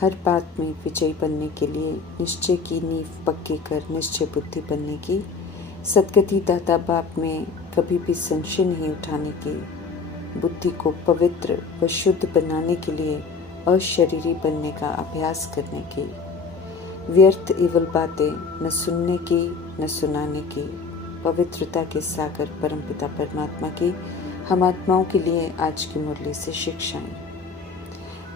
हर बात में विजयी बनने के लिए निश्चय की नींव पक्की कर निश्चय बुद्धि बनने की, सद्गति दाता बाप में कभी भी संशय नहीं उठाने की, बुद्धि को पवित्र व शुद्ध बनाने के लिए अशरीरी बनने का अभ्यास करने की, व्यर्थ एवं बातें न सुनने की न सुनाने की, पवित्रता के सागर परमपिता परमात्मा की हम आत्माओं के लिए आज की मुरली से शिक्षाएं।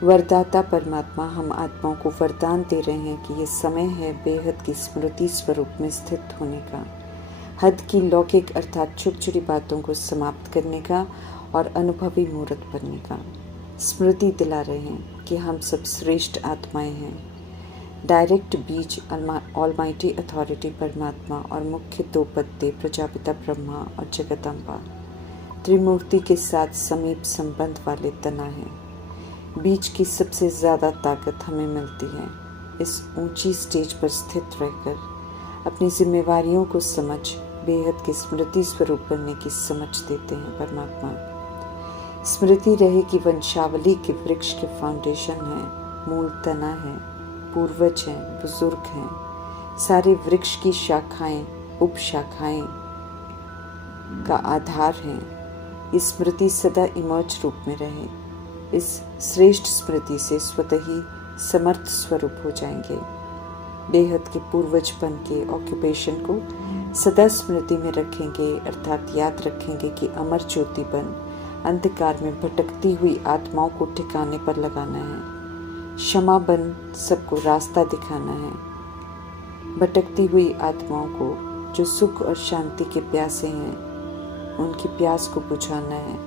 वरदाता परमात्मा हम आत्माओं को वरदान दे रहे हैं कि ये समय है बेहद की स्मृति स्वरूप में स्थित होने का, हद की लौकिक अर्थात छोटी छोटी बातों को समाप्त करने का और अनुभवी मूर्त बनने का। स्मृति दिला रहे हैं कि हम सब श्रेष्ठ आत्माएं हैं। डायरेक्ट बीज ऑलमाइटी अथॉरिटी परमात्मा और मुख्य दो पत्ते प्रजापिता ब्रह्मा और जगदम्बा त्रिमूर्ति के साथ समीप संबंध वाले तना हैं। बीज की सबसे ज़्यादा ताकत हमें मिलती है इस ऊंची स्टेज पर स्थित रहकर अपनी जिम्मेवारियों को समझ बेहद के स्मृति स्वरूप बनने की समझ देते हैं परमात्मा। स्मृति रहे कि वंशावली के वृक्ष के फाउंडेशन है, मूल तना है, पूर्वज हैं, बुजुर्ग हैं, सारे वृक्ष की शाखाएं उपशाखाएं का आधार हैं। ये स्मृति सदा इमर्ज रूप में रहे। इस श्रेष्ठ स्मृति से स्वतः ही समर्थ स्वरूप हो जाएंगे। बेहद के पूर्वजपन के ऑक्यूपेशन को सदा स्मृति में रखेंगे, अर्थात याद रखेंगे कि अमर ज्योति बन अंधकार में भटकती हुई आत्माओं को ठिकाने पर लगाना है, क्षमा बन सबको रास्ता दिखाना है, भटकती हुई आत्माओं को जो सुख और शांति के प्यासे हैं उनकी प्यास को बुझाना है।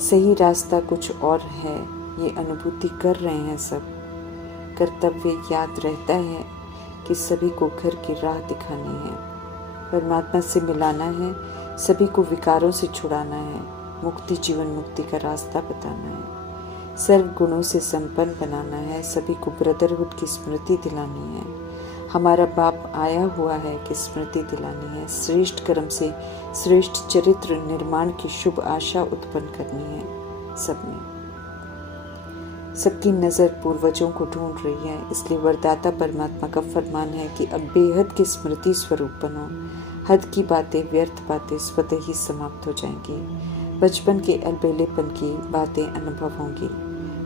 सही रास्ता कुछ और है, ये अनुभूति कर रहे हैं सब। कर्तव्य याद रहता है कि सभी को घर की राह दिखानी है, परमात्मा से मिलाना है, सभी को विकारों से छुड़ाना है, मुक्ति जीवन मुक्ति का रास्ता बताना है, सर्व गुणों से संपन्न बनाना है, सभी को ब्रदरहुड की स्मृति दिलानी है। हमारा बाप आया हुआ है कि स्मृति दिलानी है, श्रेष्ठ कर्म से श्रेष्ठ चरित्र निर्माण की शुभ आशा उत्पन्न करनी है। सबकी नज़र पूर्वजों को ढूंढ रही है, इसलिए वरदाता परमात्मा का फरमान है कि अब बेहद की स्मृति स्वरूप बनो। हद की बातें व्यर्थ बातें स्वतः ही समाप्त हो जाएंगी। बचपन के अलबेलेपन की बातें अनुभव होंगी।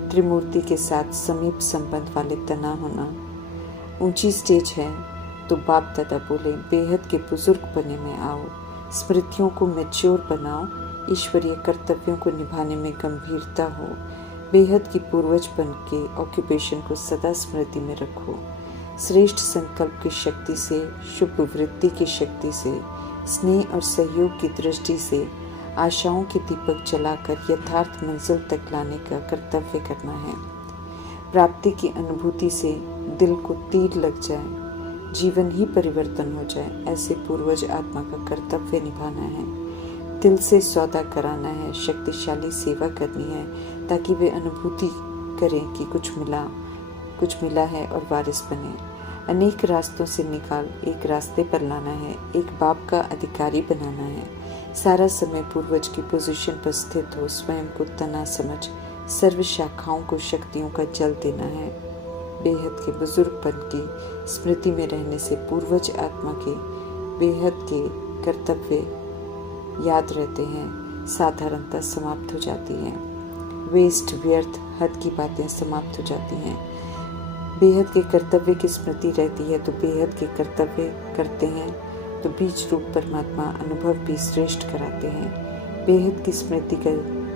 त्रिमूर्ति के साथ समीप संबंध वाले तना होना ऊंची स्टेज है तो बाप दादा बोले बेहद के बुजुर्ग बने में आओ, स्मृतियों को मैच्योर बनाओ, ईश्वरीय कर्तव्यों को निभाने में गंभीरता हो, बेहद की पूर्वजपन के ऑक्यूपेशन को सदा स्मृति में रखो। श्रेष्ठ संकल्प की शक्ति से, शुभ वृत्ति की शक्ति से, स्नेह और सहयोग की दृष्टि से आशाओं के दीपक जलाकर यथार्थ मंजिल तक लाने का कर्तव्य करना है। प्राप्ति की अनुभूति से दिल को तीर लग जाए, जीवन ही परिवर्तन हो जाए, ऐसे पूर्वज आत्मा का कर्तव्य निभाना है। दिल से सौदा कराना है, शक्तिशाली सेवा करनी है ताकि वे अनुभूति करें कि कुछ मिला है और वारिस बने। अनेक रास्तों से निकाल एक रास्ते पर लाना है, एक बाप का अधिकारी बनाना है। सारा समय पूर्वज की पोजीशन पर स्थित हो, स्वयं को तना समझ सर्व शाखाओं को शक्तियों का जल देना है। बेहद के बुजुर्गपन की स्मृति में रहने से पूर्वज आत्मा के बेहद के कर्तव्य याद रहते हैं, साधारणता समाप्त हो जाती है, वेस्ट व्यर्थ हद की बातें समाप्त हो जाती हैं। बेहद के कर्तव्य की स्मृति रहती है तो बेहद के कर्तव्य करते हैं तो बीज रूप परमात्मा अनुभव भी श्रेष्ठ कराते हैं। बेहद की स्मृति का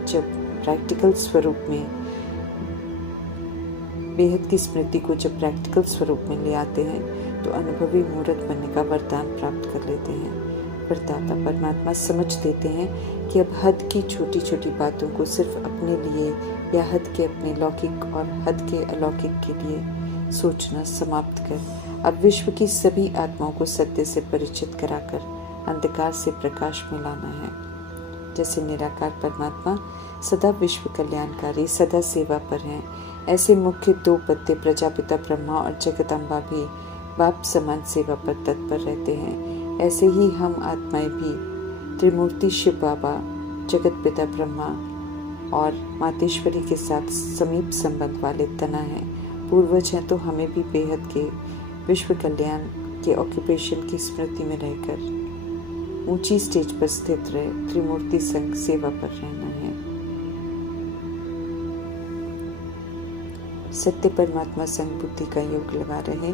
जब प्रैक्टिकल स्वरूप में बेहद की स्मृति को जब प्रैक्टिकल स्वरूप में ले आते हैं तो अनुभवी मूर्त बनने का वरदान प्राप्त कर लेते हैं। वरदाता परमात्मा समझ देते हैं कि अब हद की छोटी छोटी बातों को सिर्फ अपने लिए या हद के अपने लौकिक और हद के अलौकिक के लिए सोचना समाप्त कर अब विश्व की सभी आत्माओं को सत्य से परिचित कराकर अंधकार से प्रकाश में लाना है। जैसे निराकार परमात्मा सदा विश्व कल्याणकारी सदा सेवा पर हैं, ऐसे मुख्य दो पत्ते प्रजापिता ब्रह्मा और जगदम्बा भी बाप समान सेवा पर तत्पर रहते हैं। ऐसे ही हम आत्माएं भी त्रिमूर्ति शिव बाबा, जगत पिता ब्रह्मा और मातेश्वरी के साथ समीप संबंध वाले तना हैं पूर्वज हैं तो हमें भी बेहद के विश्व कल्याण के ऑक्यूपेशन की स्मृति में रहकर ऊंची स्टेज पर स्थित रहे त्रिमूर्ति संग सेवा पर रहना है। सत्य परमात्मा संग बुद्धि का योग लगा रहे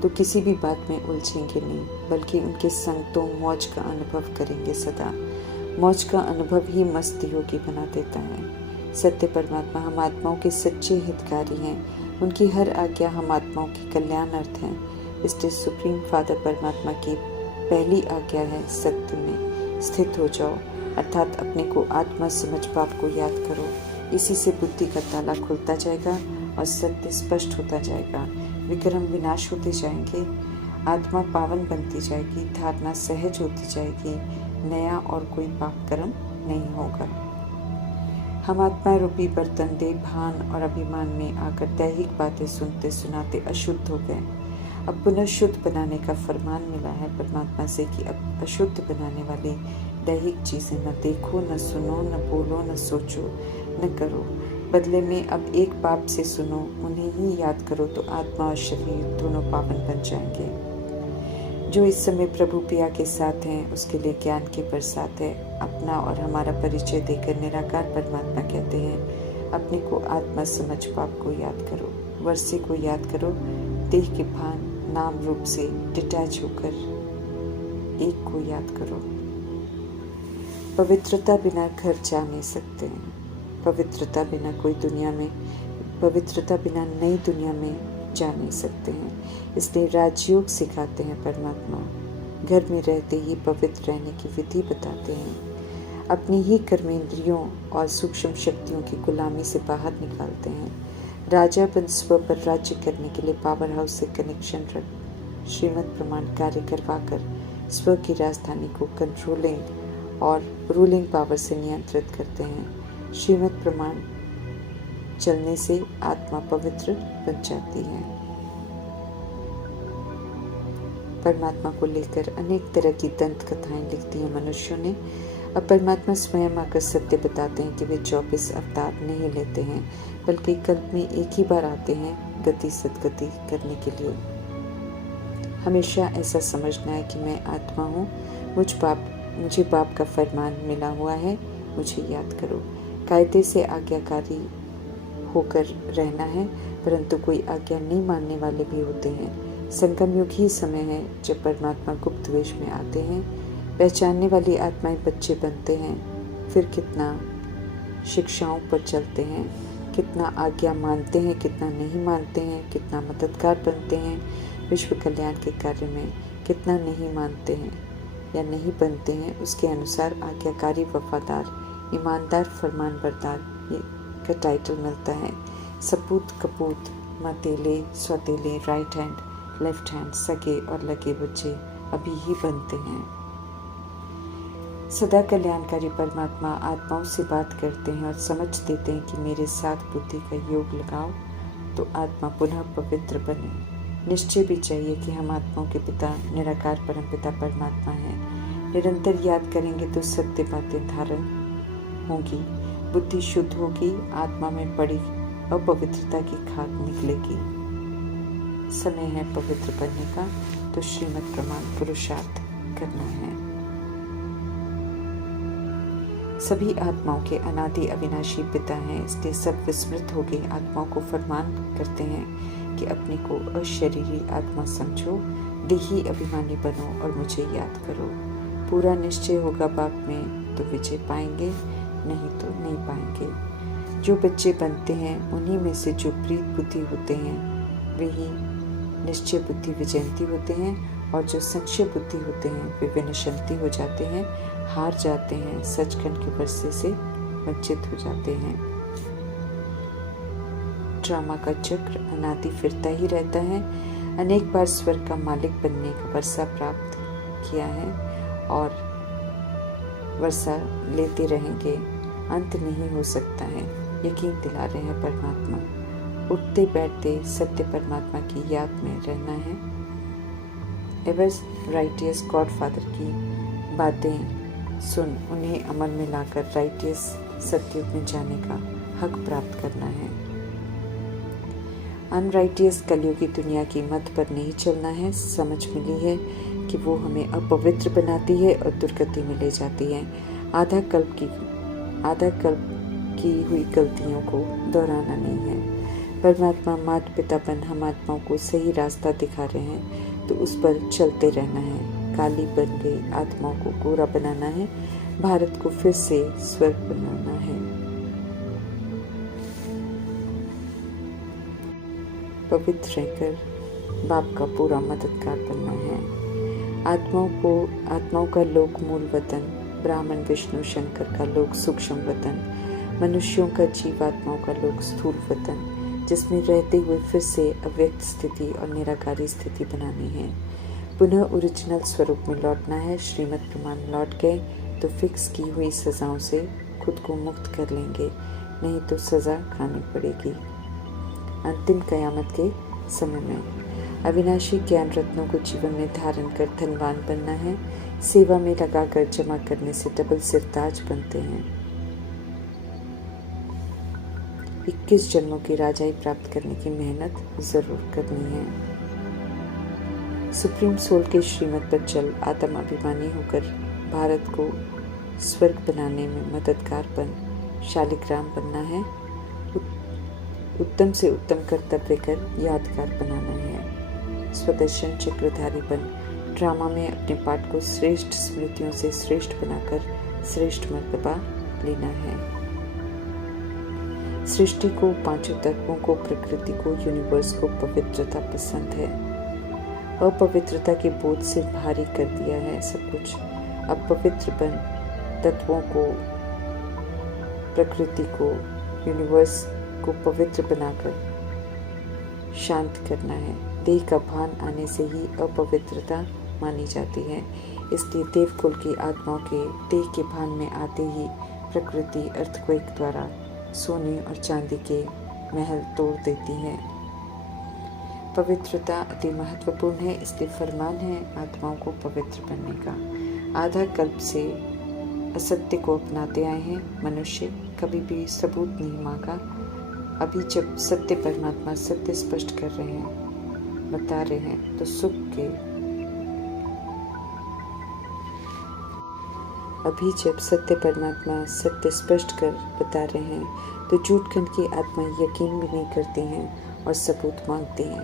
तो किसी भी बात में उलझेंगे नहीं, बल्कि उनके संग तो मौज का अनुभव करेंगे सदा। मौज का अनुभव ही मस्त योगी बना देता है। सत्य परमात्मा हम आत्माओं के सच्चे हितकारी हैं। उनकी हर आज्ञा हम आत्माओं के कल्याणार्थ है। इसलिए सुप्रीम फादर परमात्मा की पहली आज्ञा है, सत्य में स्थित हो जाओ, अर्थात अपने को आत्मा समझ पाप को याद करो। इसी से बुद्धि का ताला खुलता जाएगा और सत्य स्पष्ट होता जाएगा। विक्रम विनाश होते जाएंगे, आत्मा पावन बनती जाएगी, धारणा सहज होती जाएगी, नया और कोई पाप कर्म नहीं होगा। हम आत्मा रूपी बर्तन दे भान और अभिमान में आकर दैहिक बातें सुनते सुनाते अशुद्ध हो गए। अब पुनः शुद्ध बनाने का फरमान मिला है परमात्मा से कि अब अशुद्ध बनाने वाली दैहिक चीजें न देखो, न सुनो, न बोलो, न सोचो, न करो। बदले में अब एक बाप से सुनो, उन्हें ही याद करो तो आत्मा और शरीर दोनों पावन बन जाएंगे। जो इस समय प्रभु पिया के साथ हैं उसके लिए ज्ञान की बरसात है। अपना और हमारा परिचय देकर निराकार परमात्मा कहते हैं, अपने को आत्मा समझ पाप को याद करो, वर्षे को याद करो, देह के भान नाम रूप से डिटैच होकर एक को याद करो। पवित्रता बिना घर जा नहीं सकते हैं। पवित्रता बिना नई दुनिया में जा नहीं सकते हैं। इसलिए राजयोग सिखाते हैं परमात्मा। घर में रहते ही पवित्र रहने की विधि बताते हैं। अपनी ही कर्मेंद्रियों और सूक्ष्म शक्तियों की गुलामी से बाहर निकालते हैं। राजा बन स्व पर राज्य करने के लिए पावर हाउस से कनेक्शन रख श्रीमद प्रमाण कार्य करवाकर स्व की राजधानी को कंट्रोलिंग और रूलिंग पावर से नियंत्रित करते हैं। श्रीमद प्रमाण चलने से आत्मा पवित्र बन जाती है। परमात्मा को लेकर अनेक तरह की दंत कथाएं लिखती हैं मनुष्यों ने। अब परमात्मा स्वयं आकर सत्य बताते हैं कि वे 24 अवतार नहीं लेते हैं, बल्कि कल्प में एक ही बार आते हैं गति सदगति करने के लिए। हमेशा ऐसा समझना है कि मैं आत्मा हूँ, मुझे बाप का फरमान मिला हुआ है, मुझे याद करो। कायदे से आज्ञाकारी होकर रहना है, परंतु कोई आज्ञा नहीं मानने वाले भी होते हैं। संगम युग ही समय है जब परमात्मा गुप्त वेश में आते हैं। पहचानने वाली आत्माएं बच्चे बनते हैं, फिर कितना शिक्षाओं पर चलते हैं, कितना आज्ञा मानते हैं, कितना नहीं मानते हैं, कितना मददगार बनते हैं विश्व कल्याण के कार्य में, कितना नहीं मानते हैं या नहीं बनते हैं। उसके अनुसार आज्ञाकारी, वफादार, ईमानदार, फरमानबरदार का टाइटल मिलता है। सपूत, कपूत, मतेले, स्वतेले, राइट हैंड, लेफ्ट हैंड, सगे और लगे बच्चे अभी ही बनते हैं। सदा कल्याणकारी परमात्मा आत्माओं से बात करते हैं और समझ देते हैं कि मेरे साथ बुद्धि का योग लगाओ तो आत्मा पुनः पवित्र बने। निश्चय भी चाहिए कि हम आत्माओं के पिता निराकार परमपिता परमात्मा हैं। निरंतर याद करेंगे तो सत्य बातें धारण होगी, बुद्धि शुद्ध होगी, आत्मा में पड़ी अपवित्रता की खाद निकलेगी। समय है पवित्र बनने का, तो श्रीमद प्रमाण पुरुषार्थ करना है। सभी आत्माओं के अनादि अविनाशी पिता हैं, इसलिए सब विस्मृत हो गए आत्माओं को फरमान करते हैं कि अपने को अशरीरी आत्मा समझो, देही अभिमानी बनो और मुझे याद करो। पूरा निश्चय होगा बाप में तो विजय पाएंगे, नहीं तो नहीं पाएंगे। जो बच्चे बनते हैं उन्हीं में से जो प्रीत बुद्धि होते हैं वे ही निश्चय बुद्धि विजयंती होते हैं, और जो संशय बुद्धि होते हैं वे विनशंती हो जाते हैं, हार जाते हैं, सचखंड के वर्षे से वंचित हो जाते हैं। ड्रामा का चक्र अनादि फिरता ही रहता है। अनेक बार स्वर्ग का मालिक बनने का वर्षा प्राप्त किया है और वर्षा लेते रहेंगे, अंत नहीं हो सकता है, यकीन दिला रहे हैं परमात्मा। उठते बैठते सत्य परमात्मा की याद में रहना है। एवर राइटियस गॉडफादर की बातें सुन उन्हें अमल में लाकर राइटियस सत्युग में जाने का हक प्राप्त करना है। अनराइटियस कलयुगी दुनिया की मत पर नहीं चलना है। समझ मिली है कि वो हमें अपवित्र बनाती है और दुर्गति में ले जाती है। आधा कल्प की हुई गलतियों को दोहराना नहीं है। परमात्मा माता पितापन हम आत्माओं को सही रास्ता दिखा रहे हैं तो उस पर चलते रहना है। काली बन गई आत्माओं को गोरा बनाना है। भारत को फिर से स्वर्ग बनाना है। पवित्र रहकर बाप का पूरा मददगार बनना है। आत्माओं का लोक मूल वतन, ब्राह्मण विष्णु शंकर का लोक सूक्ष्म वतन, मनुष्यों का जीवात्माओं का लोक स्थूल वतन, जिसमें रहते हुए फिर से अव्यक्त स्थिति और निराकारी स्थिति बनानी है। पुनः ओरिजिनल स्वरूप में लौटना है। श्रीमत प्रमाण लौट गए तो फिक्स की हुई सजाओं से खुद को मुक्त कर लेंगे, नहीं तो सजा खानी पड़ेगी। अंतिम कयामत के समय में अविनाशी ज्ञान रत्नों को जीवन में धारण कर धनवान बनना है। सेवा में लगाकर जमा करने से डबल सिरताज बनते हैं। 21 जन्मों की राजाई प्राप्त करने की मेहनत जरूर करनी है। सुप्रीम सोल के श्रीमत पर चल आत्म अभिमानी होकर भारत को स्वर्ग बनाने में मददगार बन शालिग्राम बनना है। उत्तम से उत्तम कर्तव्य कर यादगार बनाना है। स्वदर्शन चक्रधारी बन ड्रामा में अपने पाठ को श्रेष्ठ स्मृतियों से श्रेष्ठ बनाकर श्रेष्ठ मर्तबा लेना है। सृष्टि को, पांचों तत्वों को, प्रकृति को, यूनिवर्स को पवित्रता पसंद है। अपवित्रता के बोझ से भारी कर दिया है सब कुछ। अब पवित्र बन तत्वों को, प्रकृति को, यूनिवर्स को पवित्र बनाकर शांत करना है। देह का भान आने से ही अपवित्रता मानी जाती है। इसलिए देवकुल की आत्माओं के देह के भान में आते ही प्रकृति अर्थक्वेक द्वारा सोने और चांदी के महल तोड़ देती है। पवित्रता अति महत्वपूर्ण है, इसलिए फरमान है आत्माओं को पवित्र बनने का। आधा कल्प से असत्य को अपनाते आए हैं मनुष्य, कभी भी सबूत नहीं मांगा। अभी जब सत्य परमात्मा सत्य स्पष्ट कर रहे हैं, बता रहे हैं, तो सुख के अभी जब सत्य परमात्मा सत्य स्पष्ट कर बता रहे हैं तो झूठखंड की आत्मा यकीन भी नहीं करती हैं और सबूत मांगते हैं।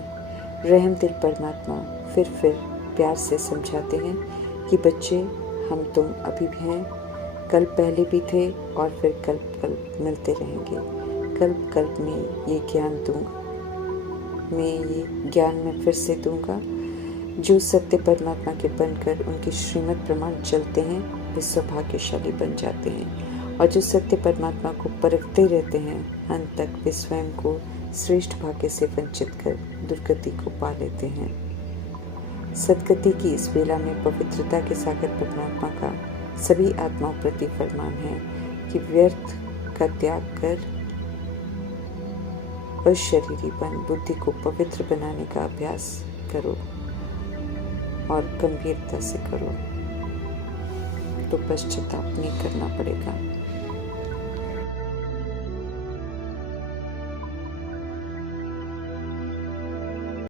रहम दिल परमात्मा फिर प्यार से समझाते हैं कि बच्चे, हम तुम अभी भी हैं, कल पहले भी थे और फिर कल्प मिलते रहेंगे। कल्प में ये ज्ञान दूंगा, ये ज्ञान मैं फिर से दूंगा। जो सत्य परमात्मा के बनकर उनके श्रीमत प्रमाण चलते हैं वे सौभाग्यशाली बन जाते हैं, और जो सत्य परमात्मा को परखते रहते हैं अंत तक वे स्वयं को श्रेष्ठ भाग्य से वंचित कर दुर्गति को पा लेते हैं। सदगति की इस बेला में पवित्रता के सागर परमात्मा का सभी आत्माओं प्रति फरमान है कि व्यर्थ का त्याग कर अशरीरी बन बुद्धि को पवित्र बनाने का अभ्यास करो और गंभीरता से करो, तो पश्चाताप नहीं करना पड़ेगा।